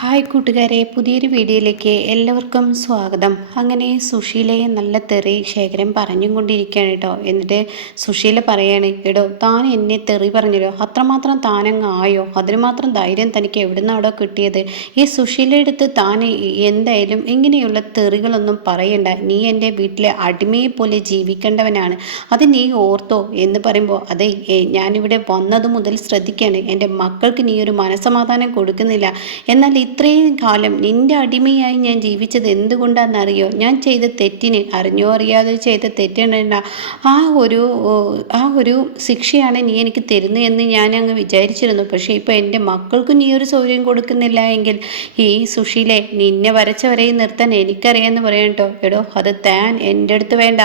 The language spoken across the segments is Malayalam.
ഹായ് കൂട്ടുകാരെ, പുതിയൊരു വീഡിയോയിലേക്ക് എല്ലാവർക്കും സ്വാഗതം. അങ്ങനെ സുശീലയെ നല്ല തെറി ശേഖരൻ പറഞ്ഞും കൊണ്ടിരിക്കുകയാണ് കേട്ടോ. എന്നിട്ട് സുശീല പറയാണ്, എടോ താൻ എന്നെ തെറി പറഞ്ഞല്ലോ, അത്രമാത്രം താനങ്ങ് ആയോ? അതിന് മാത്രം ധൈര്യം തനിക്ക് എവിടുന്നാടോ കിട്ടിയത്? ഈ സുശീലയുടെ അടുത്ത് താൻ എന്തായാലും ഇങ്ങനെയുള്ള തെറികളൊന്നും പറയണ്ട. നീ എൻ്റെ വീട്ടിലെ അടിമയെ പോലെ ജീവിക്കേണ്ടവനാണ്, അത് നീ ഓർത്തോ എന്ന് പറയുമ്പോൾ, അതെ ഞാനിവിടെ വന്നത് മുതൽ ശ്രദ്ധിക്കുകയാണ്, എൻ്റെ മക്കൾക്ക് നീ ഒരു മനസ്സമാധാനം കൊടുക്കുന്നില്ല. എന്നാൽ ഇത്രയും കാലം നിന്റെ അടിമയായി ഞാൻ ജീവിച്ചത് എന്തുകൊണ്ടാണെന്നറിയോ? ഞാൻ ചെയ്ത തെറ്റിന്, അറിഞ്ഞോ അറിയാതെ ചെയ്ത തെറ്റിന ആ ഒരു ശിക്ഷയാണ് നീ എനിക്ക് തരുന്നത് എന്ന് ഞാൻ അങ്ങ് വിചാരിച്ചിരുന്നു. പക്ഷേ ഇപ്പോൾ എൻ്റെ മക്കൾക്ക് നീ ഒരു സൗകര്യം കൊടുക്കുന്നില്ല എങ്കിൽ ഈ സുശീലെ നിന്നെ വരച്ച വരയിൽ നിർത്താൻ എനിക്കറിയാമെന്ന് പറയാം കേട്ടോ. എടോ അത് താൻ എൻ്റെ അടുത്ത് വേണ്ട,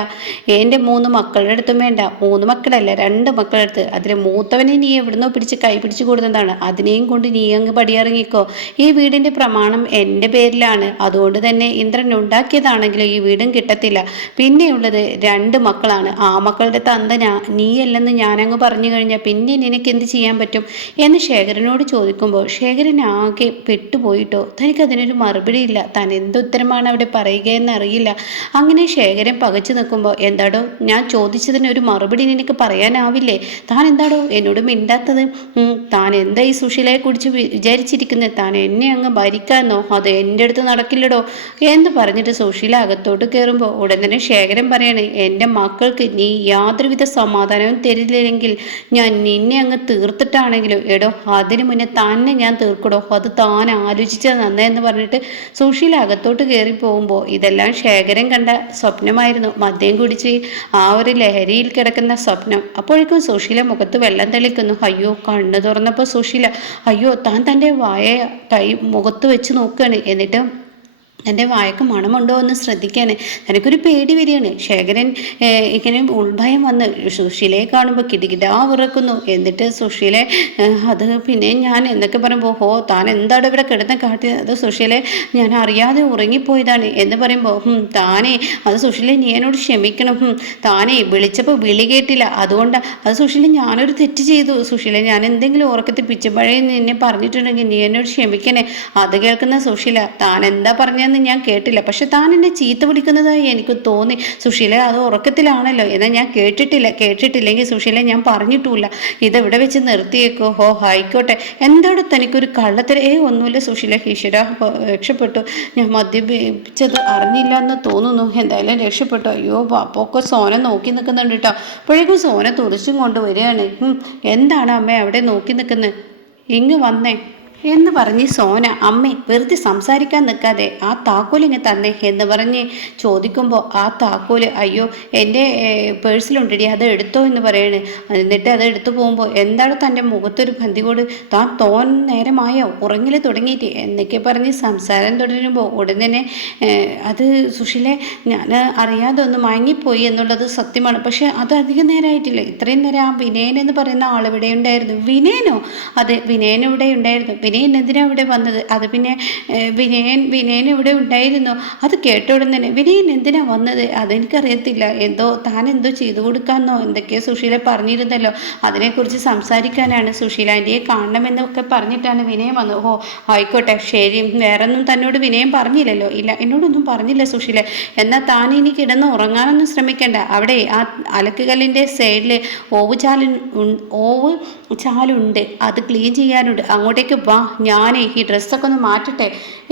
എൻ്റെ 3 മക്കളുടെ അടുത്തും വേണ്ട. 3 മക്കളല്ല, 2 മക്കളുടെ അടുത്ത്. അതിൽ മൂത്തവനെ നീ എവിടുന്നോ പിടിച്ച് കൈ പിടിച്ച് കൊടുത്തതാണ്. അതിനെയും കൊണ്ട് നീ അങ്ങ് പടിയിറങ്ങിക്കോ. ഈ വീടിൻ്റെ പ്രമാണം എൻ്റെ പേരിലാണ്, അതുകൊണ്ട് തന്നെ ഇന്ദ്രൻ ഉണ്ടാക്കിയതാണെങ്കിലും ഈ വീടും കിട്ടത്തില്ല. പിന്നെയുള്ളത് 2 മക്കളാണ്. ആ മക്കളുടെ തന്ത നീയല്ലെന്ന് ഞാനങ്ങ് പറഞ്ഞു കഴിഞ്ഞാൽ പിന്നെ നിനക്ക് എന്ത് ചെയ്യാൻ പറ്റും എന്ന് ശേഖരനോട് ചോദിക്കുമ്പോൾ ശേഖരൻ ആകെ പെട്ടുപോയിട്ടോ. തനിക്കതിനൊരു മറുപടി ഇല്ല. താൻ എന്തുത്തരമാണ് അവിടെ പറയുകയെന്ന് അറിയില്ല. അങ്ങനെ ശേഖരൻ പകച്ചു നിൽക്കുമ്പോൾ, എന്താടോ ഞാൻ ചോദിച്ചതിന് ഒരു മറുപടി നിനക്ക് പറയാനാവില്ലേ? താൻ എന്താടോ എന്നോട് മിണ്ടാത്തത്? താൻ എന്താ ഈ സുശീലയെ കുറിച്ച് വിചാരിച്ചിരിക്കുന്നത്? താൻ എന്നെ അങ്ങ് ഭരിക്കാന്നോ? അത് എൻ്റെ അടുത്ത് നടക്കില്ലടോ എന്ന് പറഞ്ഞിട്ട് സുശീല അകത്തോട്ട് കയറുമ്പോൾ ഉടൻ തന്നെ ശേഖരൻ പറയാണ്, എൻ്റെ മക്കൾക്ക് നീ യാതൊരുവിധ സമാധാനവും തരില്ലെങ്കിൽ ഞാൻ നിന്നെ അങ്ങ് തീർത്തിട്ടാണെങ്കിലും എടോ അതിന് മുന്നേ തന്നെ ഞാൻ തീർക്കടോ, അത് താൻ ആലോചിച്ചത് നന്നേന്ന് പറഞ്ഞിട്ട് സുശീല അകത്തോട്ട് കയറി പോകുമ്പോൾ ഇതെല്ലാം ശേഖരൻ കണ്ട സ്വപ്നമായിരുന്നു. മദ്യം കുടിച്ച് ആ ഒരു ലഹരിയിൽ കിടക്കുന്ന സ്വപ്നം. അപ്പോഴേക്കും സുശീല മുഖത്ത് വെള്ളം തെളിക്കുന്നു. അയ്യോ, കണ്ണു തുറന്നപ്പോൾ സുശീല അയ്യോ താൻ തൻ്റെ വായ കൈ മുഖത്ത് വെച്ച് നോക്കുകയാണ്. എന്നിട്ട് എൻ്റെ വായക്ക് മണമുണ്ടോ എന്ന് ശ്രദ്ധിക്കാൻ എനിക്കൊരു പേടി വരികയാണ്. ശേഖരൻ ഇങ്ങനെ ഉൾഭയം വന്ന് സുശീലയെ കാണുമ്പോൾ കിടികിടാ വിറക്കുന്നു. എന്നിട്ട് സുശീലെ അത് പിന്നെ ഞാൻ എന്നൊക്കെ പറയുമ്പോൾ താൻ എന്താണ് ഇവിടെ കിടന്ന് കാട്ടിയത്? അത് സുശീലെ ഞാൻ അറിയാതെ ഉറങ്ങിപ്പോയതാണ് എന്ന് പറയുമ്പോൾ താനേ അത് സുശീലെ നീ എന്നോട് ക്ഷമിക്കണം. താനേ വിളിച്ചപ്പോൾ വിളി കേട്ടില്ല, അതുകൊണ്ട് അത് സുശീലെ ഞാനൊരു തെറ്റ് ചെയ്തു. സുശീലെ ഞാൻ എന്തെങ്കിലും ഉറക്കത്തിൽ പിച്ചപ്പഴയെ നിന്നെ പറഞ്ഞിട്ടുണ്ടെങ്കിൽ നീ എന്നോട് ക്ഷമിക്കണേ. അത് കേൾക്കുന്ന സുശീല താൻ എന്താ പറഞ്ഞതെന്ന് ഞാൻ കേട്ടില്ല, പക്ഷെ താൻ എന്നെ ചീത്ത വിളിക്കുന്നതായി എനിക്ക് തോന്നി. സുശീല അത് ഉറക്കത്തിലാണല്ലോ, എന്നാൽ ഞാൻ കേട്ടിട്ടില്ലെങ്കിൽ സുശീല ഞാൻ പറഞ്ഞിട്ടുമില്ല. ഇതെവിടെ വെച്ച് നിർത്തിയേക്കോ? ആയിക്കോട്ടെ. എന്താണ് തനിക്കൊരു കള്ളത്തര? ഒന്നുമില്ല സുശീല, ഈശ്വര രക്ഷപ്പെട്ടു. ഞാൻ മദ്യപിച്ചത് അറിഞ്ഞില്ല എന്ന് തോന്നുന്നു. എന്തായാലും രക്ഷപ്പെട്ടു. അയ്യോ പാപ്പൊക്കെ സോന നോക്കി നിൽക്കുന്നുണ്ട് കേട്ടോ. അപ്പോഴേക്കും സോന തുറച്ചും കൊണ്ടുവരികയാണ്. എന്താണ് അമ്മ അവിടെ നോക്കി നിൽക്കുന്നത്? ഇങ്ങ് വന്നേ എന്ന് പറഞ്ഞ് സോന അമ്മേ വെറുതെ സംസാരിക്കാൻ നിൽക്കാതെ ആ താക്കോലിങ്ങ് തന്നെ എന്ന് പറഞ്ഞ് ചോദിക്കുമ്പോൾ ആ താക്കോല് അയ്യോ എൻ്റെ പേഴ്സിലുണ്ടടി, അത് എടുത്തോ എന്ന് പറയണ്. എന്നിട്ട് അത് എടുത്തു പോകുമ്പോൾ എന്താണ് തൻ്റെ മുഖത്തൊരു ബന്ധികോട്? താൻ നേരമായോ ഉറങ്ങിൽ തുടങ്ങിയിട്ട് എന്നൊക്കെ പറഞ്ഞ് സംസാരം തുടരുമ്പോൾ ഉടൻ തന്നെ അത് സുശീലെ ഞാൻ അറിയാതെ ഒന്ന് മയങ്ങിപ്പോയി എന്നുള്ളത് സത്യമാണ്, പക്ഷെ അത് അധികം നേരമായിട്ടില്ല. ഇത്രയും നേരം ആ വിനയൻ എന്ന് പറയുന്ന ആളിവിടെ ഉണ്ടായിരുന്നു. വിനയനോ? അതെ, വിനയൻ ഇവിടെ ഉണ്ടായിരുന്നു. വിനയൻ എന്തിനാ ഇവിടെ വന്നത്? അത് പിന്നെ വിനയൻ ഇവിടെ ഉണ്ടായിരുന്നു. അത് കേട്ട ഉടൻ തന്നെ വിനയൻ എന്തിനാ വന്നത് അതെനിക്കറിയത്തില്ല. താൻ എന്തോ ചെയ്തു കൊടുക്കാമെന്നോ എന്തൊക്കെയോ സുശീല പറഞ്ഞിരുന്നല്ലോ, അതിനെക്കുറിച്ച് സംസാരിക്കാനാണ്. സുശീല ആൻറ്റിയെ കാണണമെന്നൊക്കെ പറഞ്ഞിട്ടാണ് വിനയം വന്നത്. ആയിക്കോട്ടെ ശരി. വേറൊന്നും തന്നോട് വിനയം പറഞ്ഞില്ലല്ലോ? ഇല്ല, എന്നോടൊന്നും പറഞ്ഞില്ല സുശീല. എന്നാൽ താൻ ഇനി കിടന്ന് ഉറങ്ങാനൊന്നും ശ്രമിക്കണ്ട. അവിടെ ആ അലക്കുകല്ലിൻ്റെ സൈഡിൽ ഓവ് ചാലുണ്ട്, അത് ക്ലീൻ ചെയ്യാനുണ്ട്, അങ്ങോട്ടേക്ക് വാ, ഞാനേ ഈ ഡ്രസ്സൊക്കെ ഒന്ന് മാറ്റട്ടെ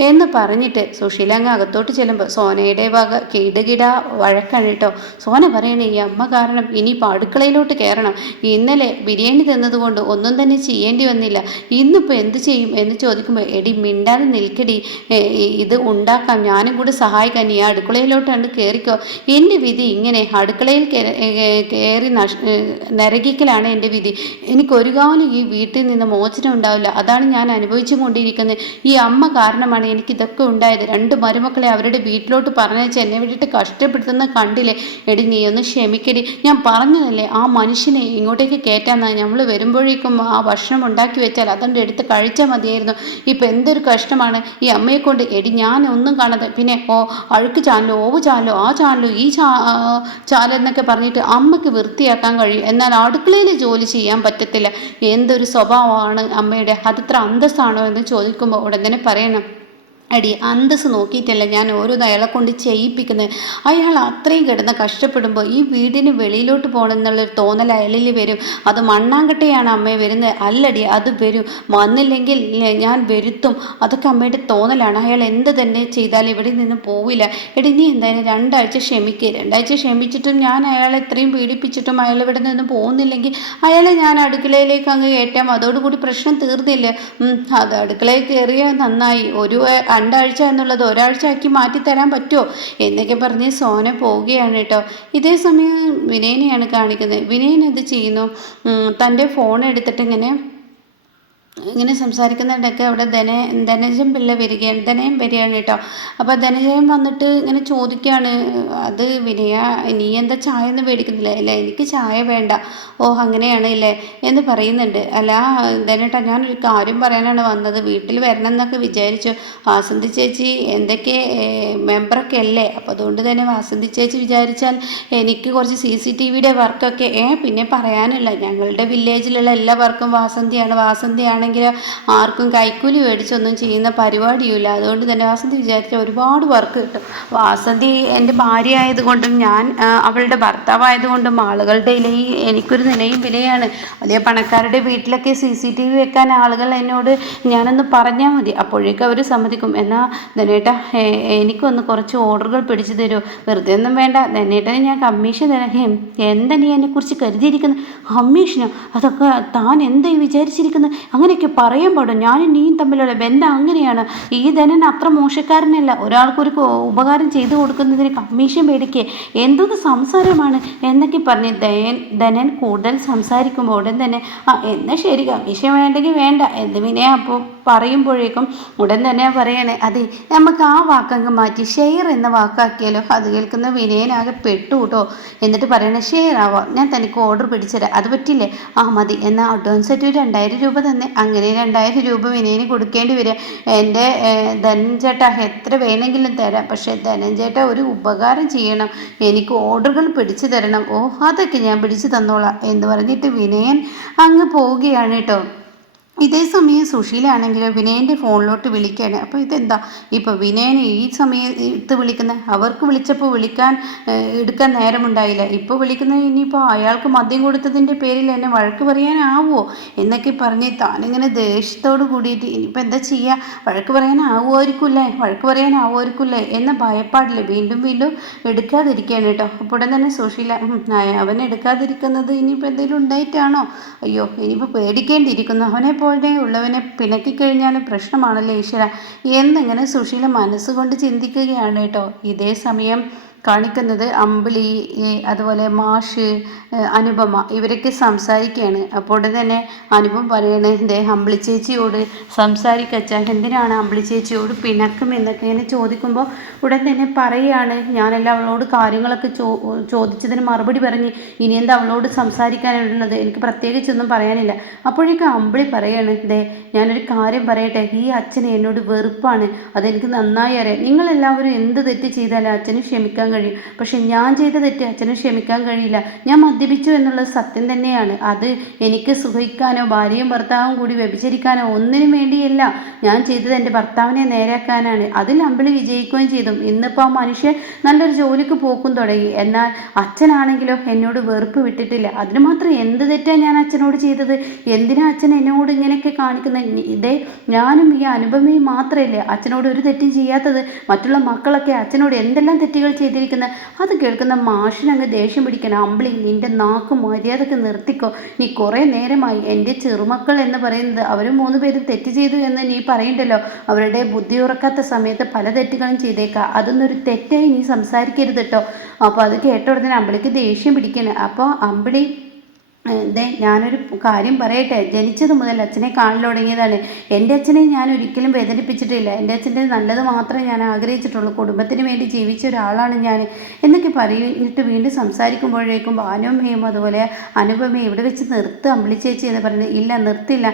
എന്ന് പറഞ്ഞിട്ട് സുശീല അങ്ങ് അകത്തോട്ട് ചെല്ലുമ്പോൾ സോനയുടെ വക കിടകിട വഴക്കാണ് കേട്ടോ. സോന പറയണേ ഈ അമ്മ കാരണം ഇനിയിപ്പോൾ അടുക്കളയിലോട്ട് കയറണം. ഇന്നലെ ബിരിയാണി തന്നതുകൊണ്ട് ഒന്നും തന്നെ ചെയ്യേണ്ടി വന്നില്ല, ഇന്നിപ്പോൾ എന്ത് ചെയ്യും എന്ന് ചോദിക്കുമ്പോൾ എടി മിണ്ടാതെ നിൽക്കടി, ഇത് ഉണ്ടാക്കാം, ഞാനും കൂടി സഹായിക്കാൻ, നീ അടുക്കളയിലോട്ടാണ് കയറിക്കോ. എൻ്റെ വിധി ഇങ്ങനെ അടുക്കളയിൽ കയറി നരകിക്കലാണ് എൻ്റെ വിധി. എനിക്കൊരു കാലം ഈ വീട്ടിൽ നിന്ന് മോചനം ഉണ്ടാവില്ല, അതാണ് ഞാൻ അനുഭവിച്ചു കൊണ്ടിരിക്കുന്നത്. ഈ അമ്മ കാരണമാണ് എനിക്കിതൊക്കെ ഉണ്ടായത്. 2 മരുമക്കളെ അവരുടെ വീട്ടിലോട്ട് പറഞ്ഞയച്ച് എന്നെ വിട്ടിട്ട് കഷ്ടപ്പെടുത്തുന്ന കണ്ടില്ലേ? എടി നീ ഒന്ന് ക്ഷമിക്കടി, ഞാൻ പറഞ്ഞതല്ലേ ആ മനുഷ്യനെ ഇങ്ങോട്ടേക്ക് കയറ്റാന്നാണ്. നമ്മൾ വരുമ്പോഴേക്കും ആ ഭക്ഷണം ഉണ്ടാക്കി വെച്ചാൽ അതുകൊണ്ട് എടുത്ത് കഴിച്ചാൽ മതിയായിരുന്നു. ഇപ്പം എന്തൊരു കഷ്ടമാണ് ഈ അമ്മയെ കൊണ്ട്. എടി ഞാൻ ഒന്നും കാണാതെ പിന്നെ അഴുക്ക് ചാനലോ ഓവ് ചാനലോ ആ ചാനലോ ഈ ചാലെന്നൊക്കെ പറഞ്ഞിട്ട് അമ്മയ്ക്ക് വൃത്തിയാക്കാൻ കഴിയും, എന്നാൽ അടുക്കളയിൽ ജോലി ചെയ്യാൻ പറ്റത്തില്ല. എന്തൊരു സ്വഭാവമാണ് അമ്മയുടെ, അതത്ര അന്തസ്സാണോ എന്ന് ചോദിക്കുമ്പോൾ ഉടൻ തന്നെ പറയണം, അടി അന്തസ് നോക്കിയിട്ടല്ല ഞാൻ ഓരോന്ന് അയാളെ കൊണ്ട് ചെയ്യിപ്പിക്കുന്നത്. അയാൾ അത്രയും കിടന്ന് കഷ്ടപ്പെടുമ്പോൾ ഈ വീടിന് വെളിയിലോട്ട് പോകണം എന്നുള്ളൊരു തോന്നൽ അയാളിൽ വരും. അത് മണ്ണാങ്കട്ടയാണ് അമ്മയെ വരുന്നത്, അല്ലടി അത് വരും, വന്നില്ലെങ്കിൽ ഞാൻ വരുത്തും, അതൊക്കെ അമ്മയുടെ തോന്നലാണ്. അയാൾ എന്ത് തന്നെ ചെയ്താലും ഇവിടെ നിന്ന് പോവില്ല. എടി നീ എന്തായാലും 2 ആഴ്ച ക്ഷമിക്കുക. 2 ആഴ്ച ക്ഷമിച്ചിട്ടും ഞാൻ അയാളെ എത്രയും പീഡിപ്പിച്ചിട്ടും അയാൾ ഇവിടെ നിന്ന് പോകുന്നില്ലെങ്കിൽ അയാളെ ഞാൻ അടുക്കളയിലേക്ക് അങ്ങ് കയറ്റാം, അതോടുകൂടി പ്രശ്നം തീർന്നില്ല. അത് അടുക്കളയിൽ കയറിയാൽ നന്നായി, ഒരു 2 ആഴ്ച എന്നുള്ളത് 1 ആഴ്ച ആക്കി മാറ്റിത്തരാൻ പറ്റുമോ എന്നൊക്കെ പറഞ്ഞ് സോന പോവുകയാണ് കേട്ടോ. ഇതേ സമയം വിനയനെയാണ് കാണിക്കുന്നത്. വിനയൻ എന്ത് ചെയ്യുന്നു, തൻ്റെ ഫോൺ എടുത്തിട്ട് ഇങ്ങനെ സംസാരിക്കുന്നുണ്ടൊക്കെ അവിടെ ധനജൻ പിള്ള വരികയാണ്, ധനയം വരികയാണ് കേട്ടോ. അപ്പോൾ ധനജയൻ വന്നിട്ട് ഇങ്ങനെ ചോദിക്കുകയാണ്, അത് വിനയ നീ എന്താ ചായ ഒന്നും മേടിക്കുന്നില്ല? അല്ല എനിക്ക് ചായ വേണ്ട. ഓ അങ്ങനെയാണ് ഇല്ലേ എന്ന് പറയുന്നുണ്ട്. അല്ല ധനേട്ടാ, ഞാനൊരു കാര്യം പറയാനാണ് വന്നത്, വീട്ടിൽ വരണം എന്നൊക്കെ വിചാരിച്ചു. വാസന്തി ചേച്ചി എന്തൊക്കെ മെമ്പറൊക്കെ അല്ലേ, അപ്പോൾ അതുകൊണ്ട് തന്നെ വാസന്തി ചേച്ചി വിചാരിച്ചാൽ എനിക്ക് കുറച്ച് CCTVയുടെ വർക്കൊക്കെ പിന്നെ പറയാനില്ല, ഞങ്ങളുടെ വില്ലേജിലുള്ള എല്ലാ വർക്കും വാസന്തിയാണ് ആർക്കും കൈക്കൂലി മേടിച്ചൊന്നും ചെയ്യുന്ന പരിപാടിയുമില്ല. അതുകൊണ്ട് തന്നെ വാസന്തി വിചാരിച്ച ഒരുപാട് വർക്ക് കിട്ടും. വാസന്തി എൻ്റെ ഭാര്യ ആയതുകൊണ്ടും ഞാൻ അവളുടെ ഭർത്താവായതുകൊണ്ടും ആളുകളുടെ ഇടയിൽ എനിക്കൊരു നിലയും വിലയാണ്. വലിയ പണക്കാരുടെ വീട്ടിലൊക്കെ CCTV വെക്കാൻ ആളുകൾ എന്നോട് ഞാനൊന്ന് പറഞ്ഞാൽ മതി, അപ്പോഴേക്കും അവർ സമ്മതിക്കും. എന്നാൽ ധനേട്ടാ എനിക്കൊന്ന് കുറച്ച് ഓർഡറുകൾ പിടിച്ചു തരുമോ? വെറുതെ ഒന്നും വേണ്ട, ധനേട്ടന് ഞാൻ കമ്മീഷൻ തരാം. എന്താ നീ എന്നെക്കുറിച്ച് കരുതിയിരിക്കുന്നത്? കമ്മീഷനോ? അതൊക്കെ താൻ എന്തായി വിചാരിച്ചിരിക്കുന്നത്? അങ്ങനെയൊക്കെ പറയാൻ പാടും. ഞാനും നീയും തമ്മിലുള്ള ബന്ധം അങ്ങനെയാണ്. ഈ ധനൻ അത്ര മോശക്കാരനല്ല. ഒരാൾക്കൊരു ഉപകാരം ചെയ്തു കൊടുക്കുന്നതിന് കമ്മീഷൻ മേടിക്കുക എന്തൊന്ന് സംസാരമാണ് എന്നൊക്കെ പറഞ്ഞ് ധനൻ കൂടുതൽ സംസാരിക്കുമ്പോൾ ഉടൻ തന്നെ എന്നാൽ ശരി, കമ്മീഷൻ വേണ്ടെങ്കിൽ വേണ്ട എന്ന് പിന്നെ അപ്പോൾ പറയുമ്പോഴേക്കും ഉടൻ തന്നെ പറയണേ, അതെ നമുക്ക് ആ വാക്കങ്ങ് മാറ്റി ഷെയർ എന്ന വാക്കാക്കിയാലോ? അത് കേൾക്കുന്ന വിനയനാകെ പെട്ടു കേട്ടോ. എന്നിട്ട് പറയണേ, ഷെയർ ആവാം, ഞാൻ തനിക്ക് ഓർഡർ പിടിച്ചുതരാം, അത് പറ്റില്ലേ? മതി, എന്നാൽ അഡ്വാൻസ് ആയിട്ട് 2000 രൂപ തന്നെ. അങ്ങനെ 2000 രൂപ വിനയന് കൊടുക്കേണ്ടി വരിക. എൻ്റെ ധനഞ്ചേട്ടാ എത്ര വേണമെങ്കിലും തരാം, പക്ഷേ ധനഞ്ചേട്ട ഒരു ഉപകാരം ചെയ്യണം, എനിക്ക് ഓർഡറുകൾ പിടിച്ചു തരണം. അതൊക്കെ ഞാൻ പിടിച്ചു തന്നോളാം എന്ന് പറഞ്ഞിട്ട് വിനയൻ അങ്ങ് പോവുകയാണ് കേട്ടോ. ഇതേ സമയം സുശീലാണെങ്കിലോ വിനയൻ്റെ ഫോണിലോട്ട് വിളിക്കുകയാണ്. അപ്പോൾ ഇതെന്താ ഇപ്പോൾ വിനയനെ ഈ സമയത്ത് വിളിക്കുന്നത്? അവർക്ക് വിളിച്ചപ്പോൾ എടുക്കാൻ നേരമുണ്ടായില്ല, ഇപ്പോൾ വിളിക്കുന്നത് ഇനിയിപ്പോൾ അയാൾക്ക് മദ്യം കൊടുത്തതിൻ്റെ പേരിൽ എന്നെ വഴക്ക് പറയാനാവുമോ എന്നൊക്കെ പറഞ്ഞ് താനിങ്ങനെ ദേഷ്യത്തോട് കൂടിയിട്ട് ഇനിയിപ്പോൾ എന്താ ചെയ്യുക, വഴക്ക് പറയാനാവുമായിരിക്കില്ലേ എന്ന ഭയപ്പാടില്ല വീണ്ടും എടുക്കാതിരിക്കുകയാണ് കേട്ടോ. അപ്പോൾ ഉടൻ തന്നെ സുശീല, അവൻ എടുക്കാതിരിക്കുന്നത് ഇനിയിപ്പോൾ എന്തെങ്കിലും ഉണ്ടായിട്ടാണോ? അയ്യോ ഇനിയിപ്പോൾ പേടിക്കേണ്ടിയിരിക്കുന്നു, അവനെ പോലെ ഉള്ളവനെ പിണക്കിക്കഴിഞ്ഞാലും പ്രശ്നമാണല്ലോ ഈശ്വര എന്നിങ്ങനെ സുശീല മനസ്സുകൊണ്ട് ചിന്തിക്കുകയാണ് കേട്ടോ. ഇതേ സമയം കാണിക്കുന്നത് അമ്പിളി, അതുപോലെ മാഷ്, അനുപമ ഇവരൊക്കെ സംസാരിക്കുകയാണ്. അപ്പോൾ തന്നെ അനുപം പറയണേ, അമ്പിളി ചേച്ചിയോട് സംസാരിക്കച്ച, എന്തിനാണ് അമ്പിളി ചേച്ചിയോട് പിണക്കം എന്നൊക്കെ ഇങ്ങനെ ചോദിക്കുമ്പോൾ ഉടൻ തന്നെ പറയുകയാണ്, ഞാനെല്ലാം അവളോട് കാര്യങ്ങളൊക്കെ ചോദിച്ചതിന് മറുപടി പറഞ്ഞ് ഇനി എന്താ അവളോട് സംസാരിക്കാനുള്ളത്, എനിക്ക് പ്രത്യേകിച്ചൊന്നും പറയാനില്ല. അപ്പോഴേക്കും അമ്പിളി പറയാണ്, ഞാനൊരു കാര്യം പറയട്ടെ, ഈ അച്ഛനെ എന്നോട് വെറുപ്പാണ്, അതെനിക്ക് നന്നായി അറിയാം. നിങ്ങളെല്ലാവരും എന്ത് തെറ്റ് ചെയ്താലും അച്ഛന് ക്ഷമിക്കാൻ കഴിയും, പക്ഷെ ഞാൻ ചെയ്ത തെറ്റ് അച്ഛന് ക്ഷമിക്കാൻ കഴിയില്ല. ഞാൻ മദ്യപിച്ചു എന്നുള്ളത് സത്യം തന്നെയാണ്, അത് എനിക്ക് സുഖിക്കാനോ ഭാര്യയും ഭർത്താവും കൂടി വ്യഭിചരിക്കാനോ ഒന്നിനും വേണ്ടിയല്ല. ഞാൻ ചെയ്തത് എൻ്റെ ഭർത്താവിനെ നേരാക്കാനാണ്. അതിൽ അമ്പിളി വിജയിക്കുകയും ചെയ്തു. ഇന്നിപ്പോൾ ആ മനുഷ്യൻ നല്ലൊരു ജോലിക്ക് പോക്കും തുടങ്ങി. എന്നാൽ അച്ഛനാണെങ്കിലോ എന്നോട് വെറുപ്പ് വിട്ടിട്ടില്ല. അതിന് മാത്രം എന്ത് തെറ്റാണ് ഞാൻ അച്ഛനോട് ചെയ്തത്? എന്തിനാ അച്ഛൻ എന്നോട് ഇങ്ങനെയൊക്കെ കാണിക്കുന്നത്? ഞാനും ഈ അനുപമയും മാത്രമല്ലേ അച്ഛനോട് ഒരു തെറ്റും ചെയ്യാത്തത്? മറ്റുള്ള മക്കളൊക്കെ അച്ഛനോട് എന്തെല്ലാം തെറ്റുകൾ ചെയ്തിരിക്കുന്നത്? അത് കേൾക്കുന്ന മാഷിനങ്ങ് ദേഷ്യം പിടിക്കണം. അമ്പിളി, നിന്റെ നാക്ക് മര്യാദക്ക് നിർത്തിക്കോ. നീ കുറേ നേരമായി എൻ്റെ ചെറുമക്കൾ എന്ന് പറയുന്നത് അവർ 3 പേരും തെറ്റ് ചെയ്തു എന്ന് നീ പറയണ്ടല്ലോ. അവരുടെ ബുദ്ധി ഉറക്കാത്ത സമയത്ത് പല തെറ്റുകളും ചെയ്തേക്കാം, അതൊന്നും ഒരു തെറ്റായി നീ സംസാരിക്കരുത് കേട്ടോ. അപ്പോൾ അത് കേട്ട ഉടനെ അമ്പിളിക്ക് ദേഷ്യം പിടിക്കണം. അപ്പോൾ അമ്പിളി, ഞാനൊരു കാര്യം പറയട്ടെ, ജനിച്ചത് മുതൽ അച്ഛനെ കാണൽ തുടങ്ങിയതാണ്. എൻ്റെ അച്ഛനെ ഞാൻ ഒരിക്കലും വേദനിപ്പിച്ചിട്ടില്ല. എൻ്റെ അച്ഛൻ്റെ നല്ലത് മാത്രമേ ഞാൻ ആഗ്രഹിച്ചിട്ടുള്ളൂ. കുടുംബത്തിന് വേണ്ടി ജീവിച്ച ഒരാളാണ് ഞാൻ എന്നൊക്കെ പറഞ്ഞിട്ട് വീണ്ടും സംസാരിക്കുമ്പോഴേക്കും ഭാനുമ്മയും അതുപോലെ അനുപമയും ഇവിടെ വെച്ച് നിർത്ത് അമ്പിളി ചേച്ചി എന്ന് പറയുന്നത്, ഇല്ല നിർത്തില്ല,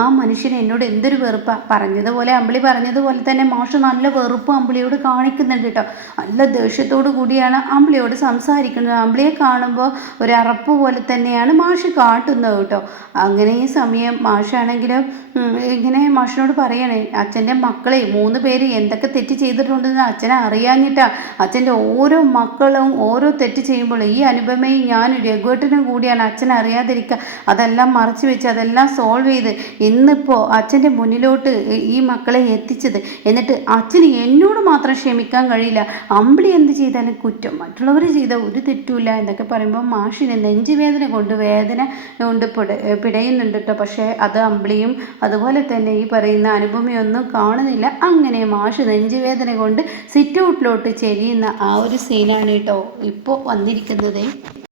ആ മനുഷ്യന് എന്നോട് എന്തൊരു വെറുപ്പാണ്. പറഞ്ഞതുപോലെ അമ്പിളി പറഞ്ഞതുപോലെ തന്നെ മാഷ് നല്ല വെറുപ്പ് അമ്പിളിയോട് കാണിക്കുന്നുണ്ട് കേട്ടോ. നല്ല ദേഷ്യത്തോടു കൂടിയാണ് അമ്പിളിയോട് സംസാരിക്കുന്നത്. അമ്പിളിയെ കാണുമ്പോൾ ഒരു അറപ്പ് പോലെ തന്നെയാണ് മാഷ് കാട്ടുന്നത് കേട്ടോ. അങ്ങനെ ഈ സമയം മാഷാണെങ്കിലും ഇങ്ങനെ മാഷിനോട് പറയണേ, അച്ഛൻ്റെ മക്കളെ 3 പേര് എന്തൊക്കെ തെറ്റ് ചെയ്തിട്ടുണ്ടെന്ന് അച്ഛനെ അറിയാഞ്ഞിട്ടാ. അച്ഛൻ്റെ ഓരോ മക്കളും ഓരോ തെറ്റ് ചെയ്യുമ്പോൾ ഈ അനുപമയും ഞാനും രഘുവേട്ടനും കൂടിയാണ് അച്ഛൻ അറിയാതിരിക്കുക അതെല്ലാം മറച്ചു വെച്ച് അതെല്ലാം സോൾവ് ചെയ്ത് ഇന്നിപ്പോൾ അച്ഛൻ്റെ മുന്നിലോട്ട് ഈ മക്കളെ എത്തിച്ചത്. എന്നിട്ട് അച്ഛന് എന്നോട് മാത്രം ക്ഷമിക്കാൻ കഴിയില്ല. അമ്പിളി എന്ത് ചെയ്താലും കുറ്റം, മറ്റുള്ളവർ ചെയ്ത ഒരു തെറ്റുമില്ല എന്നൊക്കെ പറയുമ്പോൾ മാഷിന് നെഞ്ചുവേദന കൊണ്ട് പിടയുന്നുണ്ട് കേട്ടോ. പക്ഷേ അത് അമ്പിളിയും അതുപോലെ തന്നെ ഈ പറയുന്ന അനുപമയൊന്നും കാണുന്നില്ല. അങ്ങനെ മാഷ് നെഞ്ചുവേദന കൊണ്ട് സിറ്റ് ഔട്ടിലോട്ട് ചെരിയുന്ന ആ ഒരു സീനാണ് കേട്ടോ ഇപ്പോൾ വന്നിരിക്കുന്നത്.